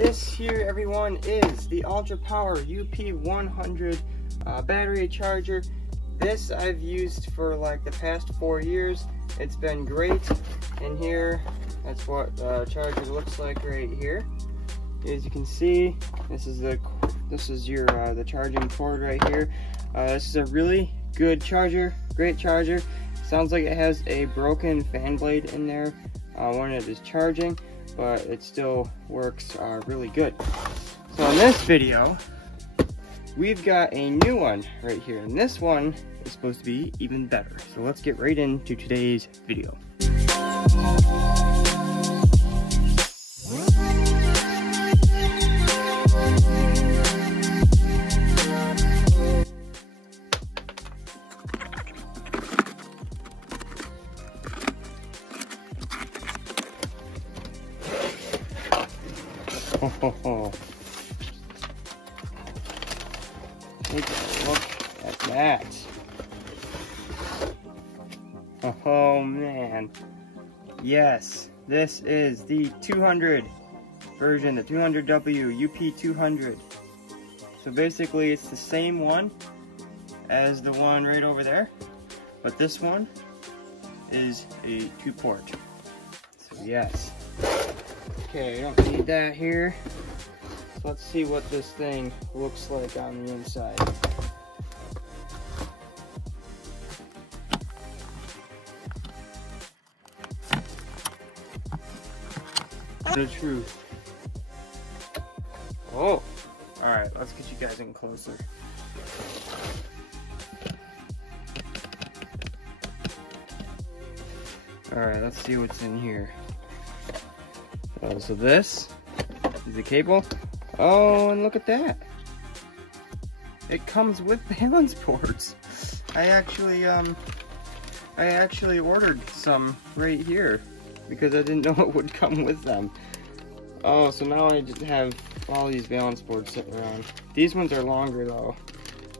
this here, everyone, is the Ultra Power UP200 battery charger. This I've used for like the past 4 years. It's been great. And here, that's what the charger looks like right here. As you can see, this is your the charging cord right here. This is a really good charger, great charger. Sounds like it has a broken fan blade in there when it is charging, but it still works really good. So in this video, we've got a new one right here, and this one is supposed to be even better. So let's get right into today's video. Oh, take a look at that. Oh man. Yes, this is the 200 version, the 200W UP200. So basically it's the same one as the one right over there, but this one is a 2-port. So yes. Okay, I don't need that here. So let's see what this thing looks like on the inside. The truth. Oh, alright, let's get you guys in closer. Alright, let's see what's in here. So this is the cable. Oh, and look at that. It comes with balance boards. I actually ordered some right here because I didn't know it would come with them. Oh, so now I just have all these balance boards sitting around. These ones are longer though.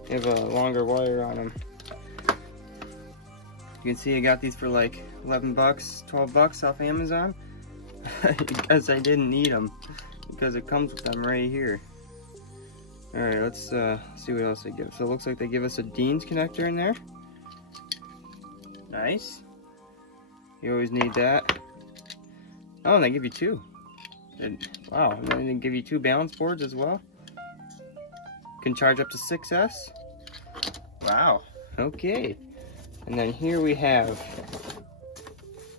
They have a longer wire on them. You can see I got these for like 11 bucks, 12 bucks off Amazon. Because I didn't need them, because it comes with them right here. Alright, let's see what else they give. So it looks like they give us a Dean's connector in there. Nice. You always need that. Oh, and they give you two. Wow, and then they give you 2 balance boards as well. Can charge up to 6S. Wow, okay. And then here we have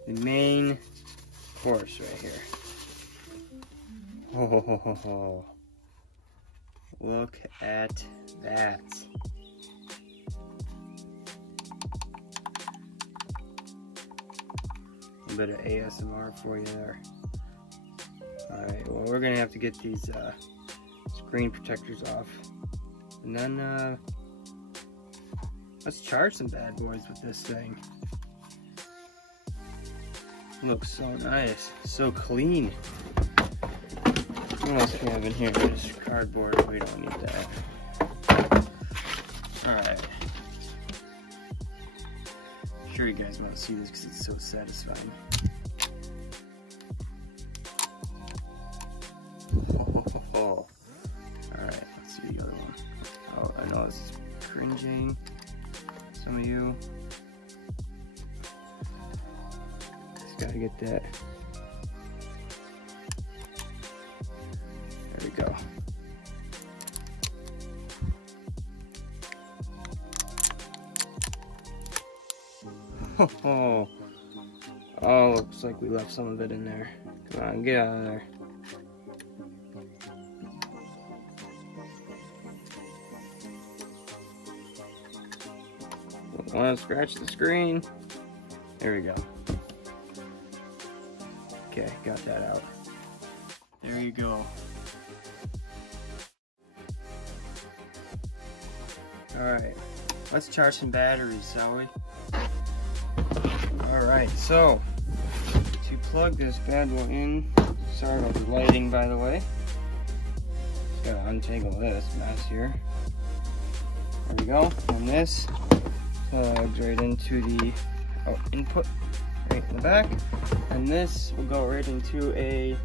the main course right here. Oh, look at that. A bit of ASMR for you there. Alright, well, we're gonna have to get these screen protectors off. And then let's charge some bad boys with this thing. Looks so nice, so clean. What else do we have in here? Just cardboard. We don't need that. Alright. I'm sure you guys want to see this because it's so satisfying. Oh. Alright, let's see the other one. Oh, I know this is cringing. Some of you. Gotta get that. There we go. Oh, looks like we left some of it in there. Come on, get out of there. Don't want to scratch the screen. There we go. Okay, got that out. There you go. Alright, let's charge some batteries, shall we? Alright, so to plug this bad one in, sorry about the lighting by the way. Just gotta untangle this mess here. There we go. And this plugs right into the input right in the back, and this will go right into a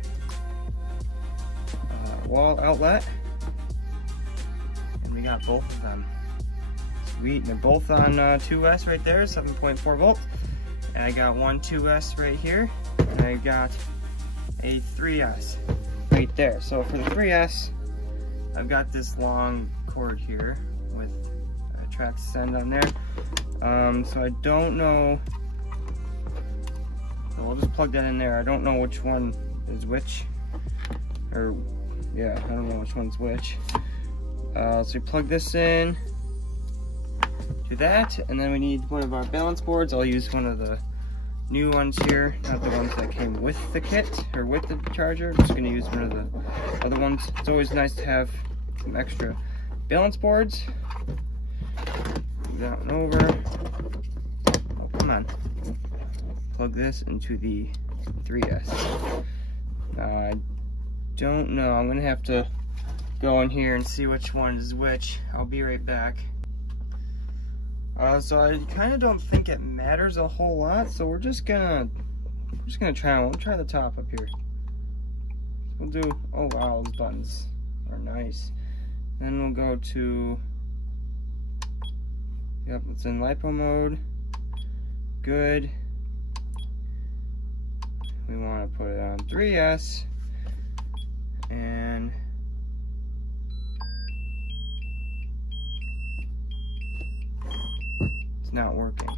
wall outlet. And we got both of them. Sweet, and they're both on 2S right there, 7.4 volts. And I got one 2S right here, and I got a 3S right there. So for the 3S, I've got this long cord here with a track send on there. So I don't know, so we'll just plug that in there. I don't know which one is which, or yeah, I don't know which one's which. So we plug this in to that, and then we need one of our balance boards. I'll use one of the new ones here, not the ones that came with the kit or with the charger. I'm just going to use one of the other ones. It's always nice to have some extra balance boards. Move that one over. Oh, come on. Plug this into the 3S. Now I don't know. I'm going to have to go in here and see which one is which. I'll be right back. So I kind of don't think it matters a whole lot, so we're just gonna try. We'll try the top up here. We'll do. Oh wow, those buttons are nice. Then we'll go to. Yep, it's in LiPo mode. Good. We want to put it on 3S, and it's not working.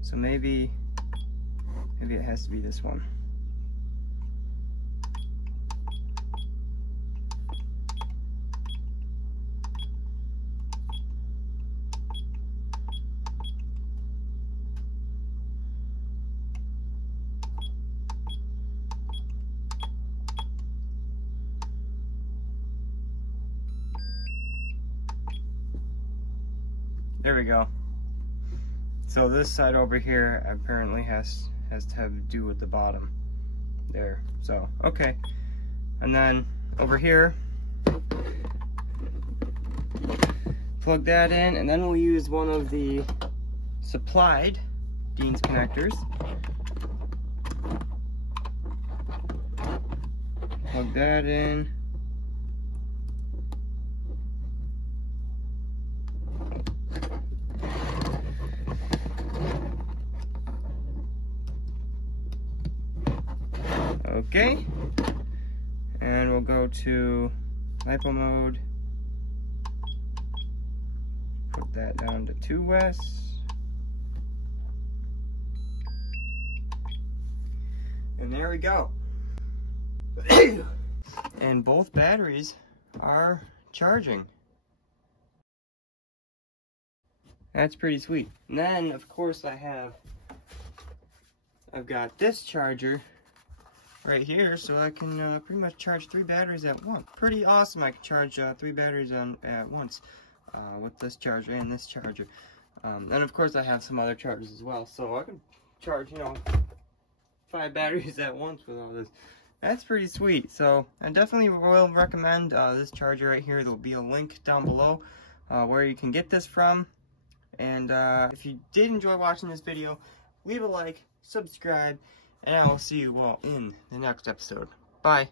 So maybe it has to be this one. There we go. So this side over here apparently has to have to do with the bottom there. So okay, and then over here, plug that in, and then we'll use one of the supplied Dean's connectors. Plug that in. Okay, and we'll go to LiPo mode, put that down to 2S, and there we go. And both batteries are charging. That's pretty sweet. And then, of course, I've got this charger right here, so I can pretty much charge 3 batteries at once. Pretty awesome. I can charge 3 batteries at once with this charger and this charger. And of course I have some other chargers as well, so I can charge, 5 batteries at once with all this. That's pretty sweet. So I definitely will recommend this charger right here. There'll be a link down below where you can get this from. And if you did enjoy watching this video, leave a like, subscribe, and I will see you all in the next episode. Bye.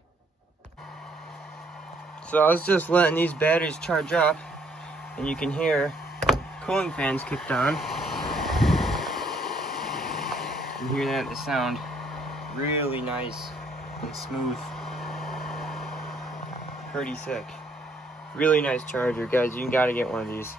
So I was just letting these batteries charge up, and you can hear cooling fans kicked on. You hear that? The sound really nice and smooth. Pretty sick. Really nice charger, guys. You gotta get one of these.